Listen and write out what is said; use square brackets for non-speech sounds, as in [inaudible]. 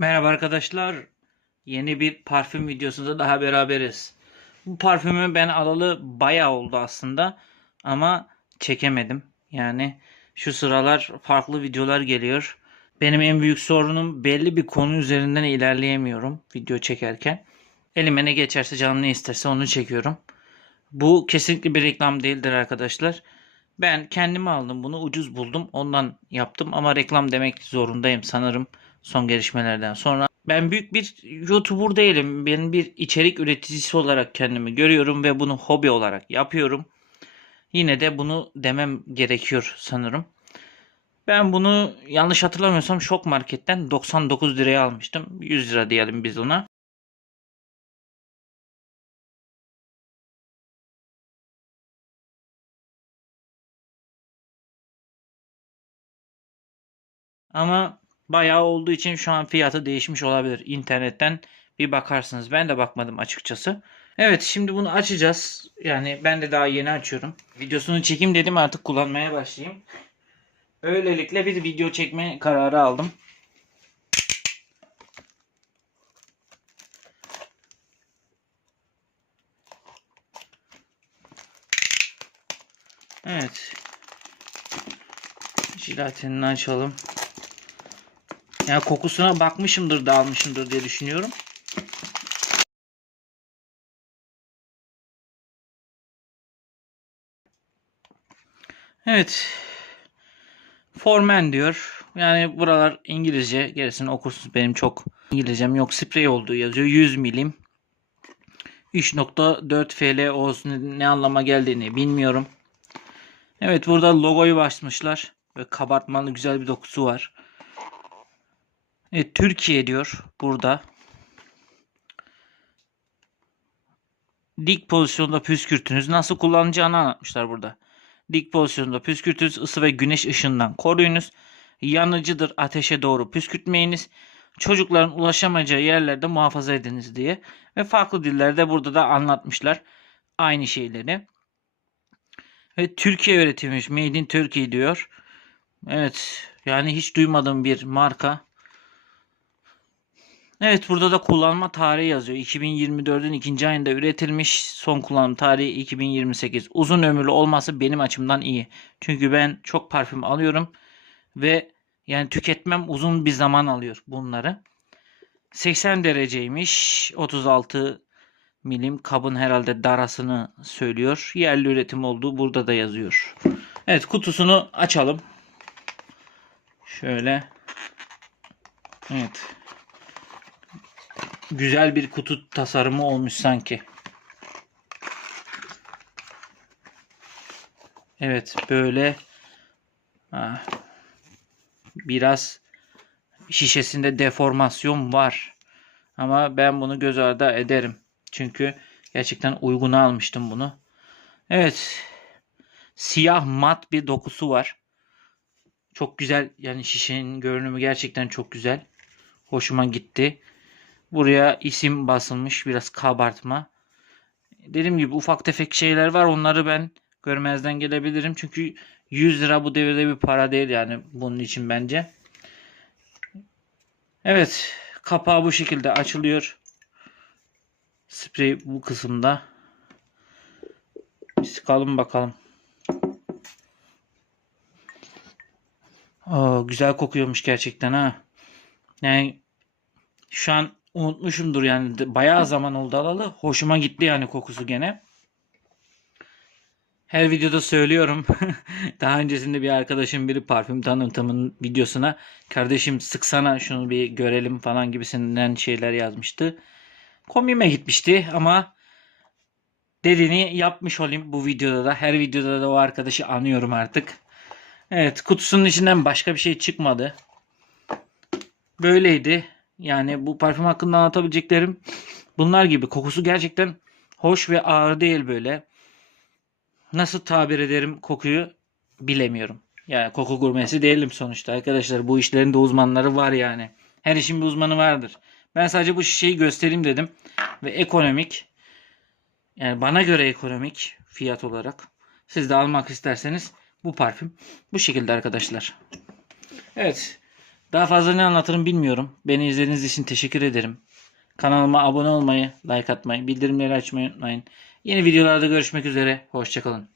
Merhaba arkadaşlar. Yeni bir parfüm videosunda daha beraberiz. Bu parfümü ben alalı bayağı oldu aslında ama çekemedim. Yani şu sıralar farklı videolar geliyor. Benim en büyük sorunum belli bir konu üzerinden ilerleyemiyorum video çekerken. Elime ne geçerse canım ne isterse onu çekiyorum. Bu kesinlikle bir reklam değildir arkadaşlar. Ben kendime aldım bunu ucuz buldum ondan yaptım ama reklam demek zorundayım sanırım son gelişmelerden sonra. Ben büyük bir YouTuber değilim. Ben bir içerik üreticisi olarak kendimi görüyorum ve bunu hobi olarak yapıyorum. Yine de bunu demem gerekiyor sanırım. Ben bunu yanlış hatırlamıyorsam Şok Market'ten 99 liraya almıştım. 100 lira diyelim biz ona. Ama bayağı olduğu için şu an fiyatı değişmiş olabilir. İnternetten bir bakarsınız. Ben de bakmadım açıkçası. Evet şimdi bunu açacağız. Yani ben de daha yeni açıyorum. Videosunu çekeyim dedim artık kullanmaya başlayayım. Öylelikle bir video çekme kararı aldım. Evet. Jelatinini açalım. Yani kokusuna bakmışımdır da diye düşünüyorum. Evet. Formen diyor. Yani buralar İngilizce. Gerisini okursunuz. Benim çok İngilizcem yok. Sprey olduğu yazıyor. 100 milim. 3.4 FL olsun ne anlama geldiğini bilmiyorum. Evet burada logoyu basmışlar. Ve kabartmalı güzel bir dokusu var. Evet Türkiye diyor burada. Dik pozisyonda püskürtünüz nasıl kullanacağını anlatmışlar burada. Dik pozisyonda püskürtünüz ısı ve güneş ışığından koruyunuz. Yanıcıdır ateşe doğru püskürtmeyiniz. Çocukların ulaşamayacağı yerlerde muhafaza ediniz diye. Ve farklı dillerde burada da anlatmışlar aynı şeyleri. Ve Türkiye üretilmiş Made in Turkey diyor. Evet yani hiç duymadığım bir marka. Evet burada da kullanma tarihi yazıyor. 2024'ün ikinci ayında üretilmiş. Son kullanım tarihi 2028. Uzun ömürlü olması benim açımdan iyi. Çünkü ben çok parfüm alıyorum ve yani tüketmem uzun bir zaman alıyor bunları. 80 dereceymiş. 36 milim kabın herhalde darasını söylüyor. Yerli üretim olduğu burada da yazıyor. Evet kutusunu açalım. Şöyle. Evet. Güzel bir kutu tasarımı olmuş sanki. Evet böyle biraz şişesinde deformasyon var. Ama ben bunu göz ardı ederim. Çünkü gerçekten uygun almıştım bunu. Evet. Siyah mat bir dokusu var. Çok güzel yani şişenin görünümü gerçekten çok güzel. Hoşuma gitti. Buraya isim basılmış biraz kabartma. Dediğim gibi ufak tefek şeyler var. Onları ben görmezden gelebilirim. Çünkü 100 lira bu devirde bir para değil yani bunun için bence. Evet. Kapağı bu şekilde açılıyor. Sprey bu kısımda. Bir sıkalım bakalım. Aa, güzel kokuyormuş gerçekten ha. Yani şu an unutmuşumdur yani bayağı zaman oldu alalı. Hoşuma gitti yani kokusu gene. Her videoda söylüyorum. [laughs] Daha öncesinde bir arkadaşım biri parfüm tanıtımının videosuna kardeşim sıksana şunu bir görelim falan gibisinden şeyler yazmıştı. Komime gitmişti ama dediğini yapmış olayım bu videoda da. Her videoda da o arkadaşı anıyorum artık. Evet kutusunun içinden başka bir şey çıkmadı. Böyleydi. Yani bu parfüm hakkında anlatabileceklerim bunlar gibi. Kokusu gerçekten hoş ve ağır değil böyle. Nasıl tabir ederim kokuyu bilemiyorum. Yani koku gurmesi değilim sonuçta arkadaşlar. Bu işlerin de uzmanları var yani. Her işin bir uzmanı vardır. Ben sadece bu şişeyi göstereyim dedim. Ve ekonomik. Yani bana göre ekonomik fiyat olarak. Siz de almak isterseniz bu parfüm bu şekilde arkadaşlar. Evet. Daha fazla ne anlatırım bilmiyorum. Beni izlediğiniz için teşekkür ederim. Kanalıma abone olmayı, like atmayı, bildirimleri açmayı unutmayın. Yeni videolarda görüşmek üzere. Hoşçakalın.